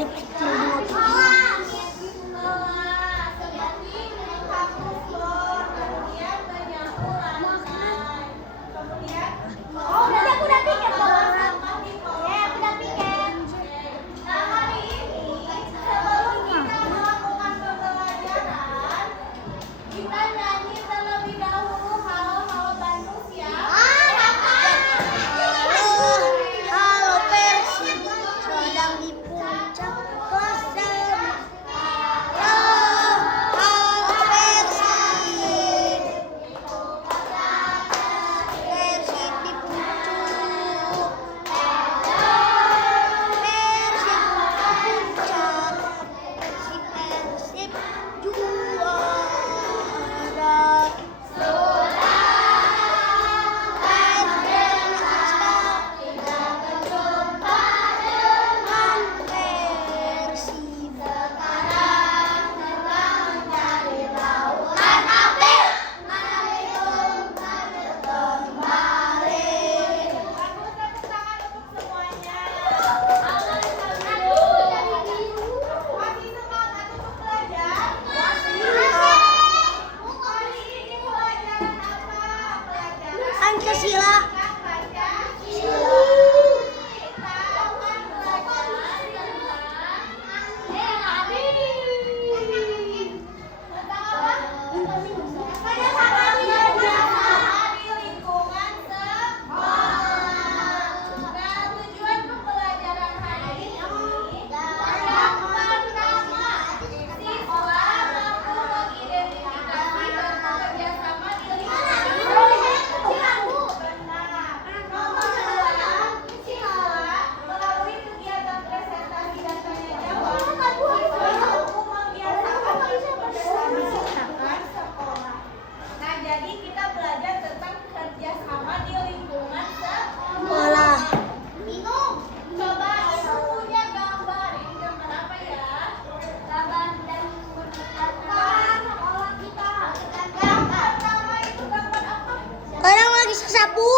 dari kecil. Pancasila. Orang lagi sapu.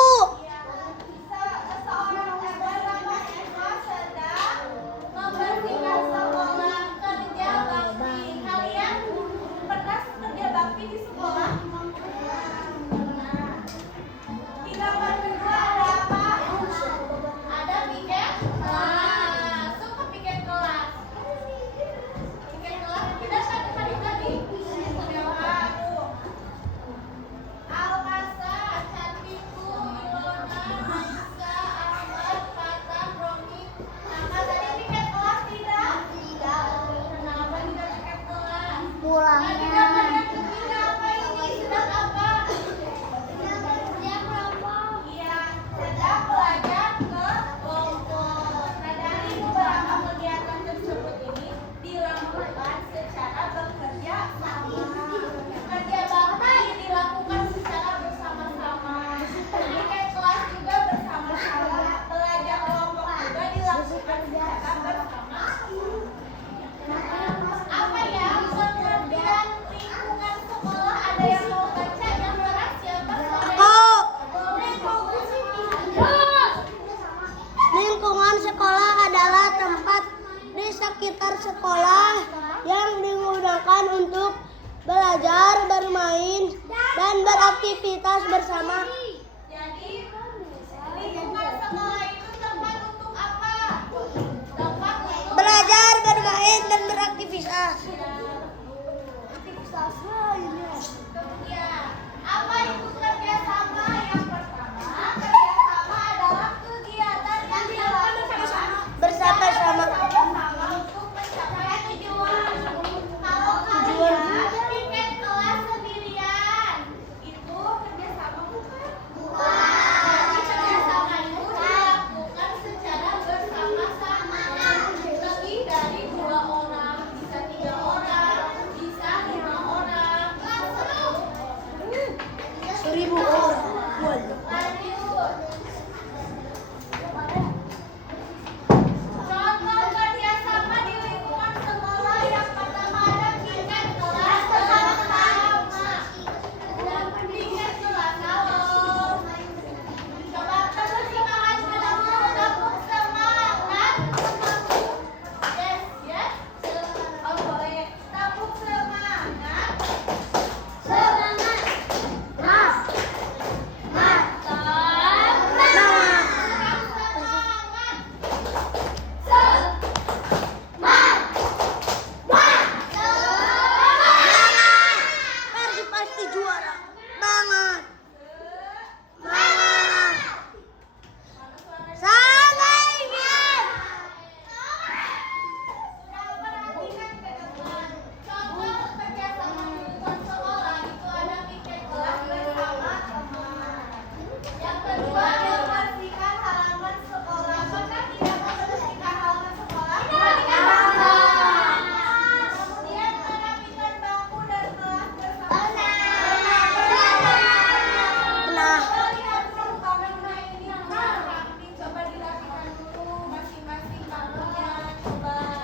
Lingkungan sekolah adalah tempat di sekitar sekolah yang digunakan untuk belajar, bermain, dan beraktivitas bersama. Jadi, lingkungan sekolah itu tempat untuk apa? Tempat untuk Belajar, bermain, dan beraktivitas. Kemudian, apa itu kerjasama? Yang pertama, kerjasama adalah kegiatan yang dilakukan Bersama-sama. untuk mencapai tujuan. Kalau kalian bikin kelas sendirian, itu kerjasama bukan? Jadi kerjasama itu dilakukan secara bersama-sama. Lebih dari 2 orang, bisa 3 orang, bisa 5 orang.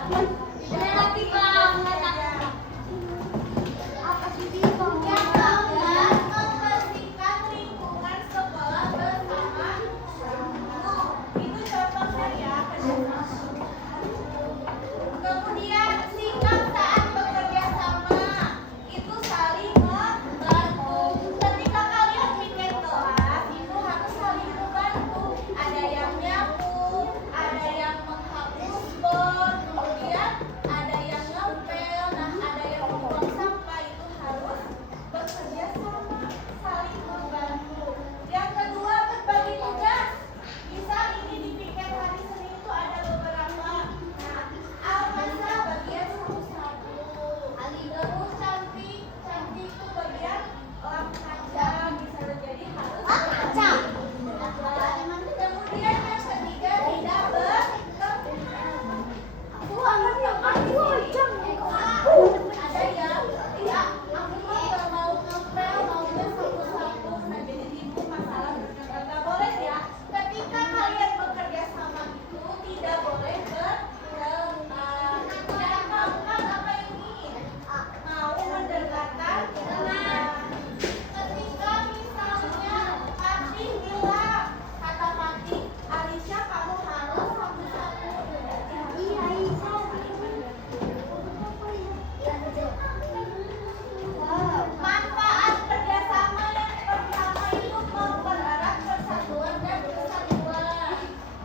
Membersihkan lingkungan sekolah bersama. Itu contohnya ya, kemudian sikap saat bekerja sama itu saling membantu. Ketika kalian bikin kelas itu harus saling membantu. Ada yang nyapu, ada yang menghapus bor, kemudian ada yang ngepel, nah ada yang membuang sampah. Itu harus bekerja sama, saling membantu. Yang kedua, berbagi tugas. Bisa ini di piket hari Senin itu ada beberapa. Nah, Al-Masa bagian sapu-sapu, terus cantik itu bagian lap kaca, bisa jadi harus kaca. Kemudian yang ketiga tidak ada yang ya aku mah gak mau ngepel, maunya sapu-sapu. Nah jadi ibu masalah nggak boleh ya. Ketika kalian bekerja sama itu tidak boleh berdebat. Jangan melakukan apa ini mau mendekatkan. Ketika misalnya Fatih bilang, kata Fatih, Alicia kamu harus sapu-sapu. Iya Aisyah. Manfaat kerjasama yang pertama itu mempererat persatuan dan kesatuan.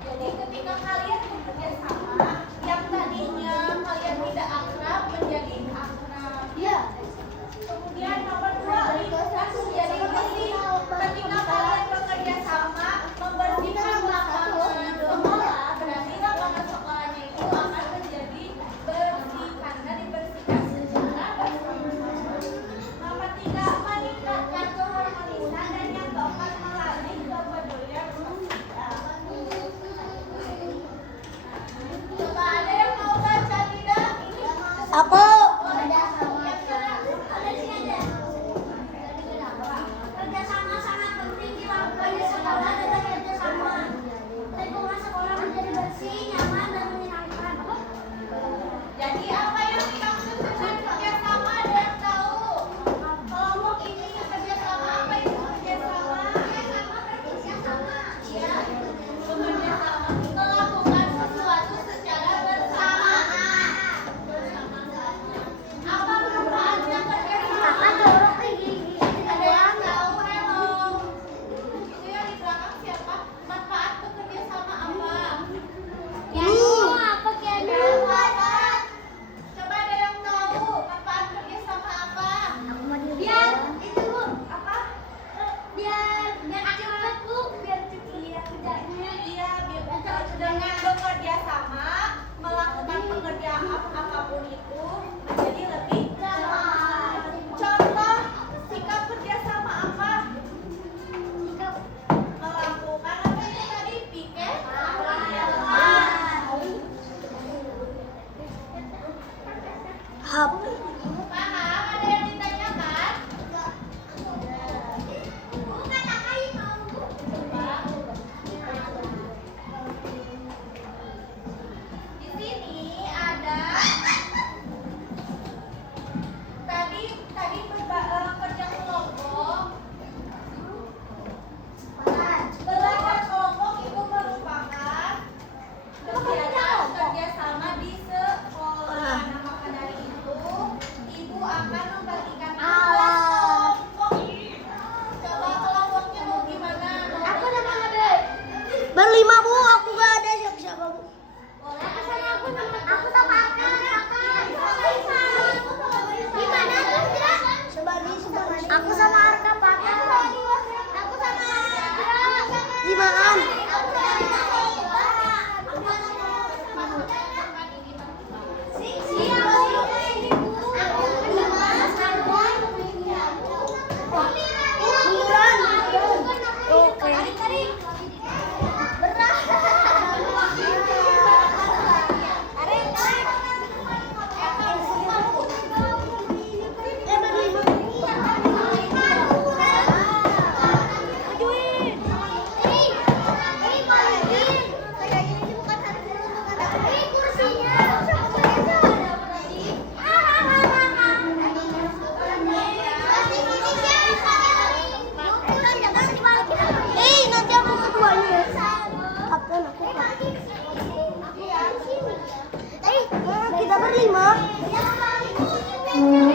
Jadi ketika kalian bekerja sama, yang tadinya kalian tidak akrab menjadi akrab. Iya. Kemudian nomor 2, lingkungan menjadi bersih. Ketika kalian bekerja sama membersihkan lapangan sekolah, berarti lapangan sekolahnya itu akan menjadi bersih karena dibersihkan secara bersama-sama. Nomor 3, meningkatkan keharmonisan, dan yang keempat, melatih kepedulian sosial. Coba ada yang mau baca tidak? Ini Aku. kerjasama sangat penting dilakukan di sekolah dengan kerjasama. Lingkungan sekolah menjadi bersih, nyaman, dan menyenangkan. Jadi apa yang dimaksud dengan kerjasama? Ada yang tahu? Kelompok ini kerjasama, apa itu kerjasama? Kerjasama. Ya, bekerjasama. Melakukan sesuatu secara bersamaan. Apa manfaatnya kerjasama? Ada yang tahu? Hello. Itu yang di belakang siapa? Manfaat bekerja sama apa? Apa Kianu? Coba ada yang tahu manfaat kerja sama apa? Biar itu Bu, apa? Biar cepet Bu, biar cepet kerjanya. Iya, biar cepet. Dengan bekerja sama melakukan pekerjaan apapun itu menjadi lebih cepat. Contoh sikap kerja sama apa? Melakukan apa itu tadi? Piket. Hap. Paham? Ada yang ditanyakan? Bukan Akai mau. Di sini ada tadi kerja kelompok. Belajar kelompok itu merupakan kegiatan kerjasama di sekolah. Nah, maka dari itu ibu 5. Yang paling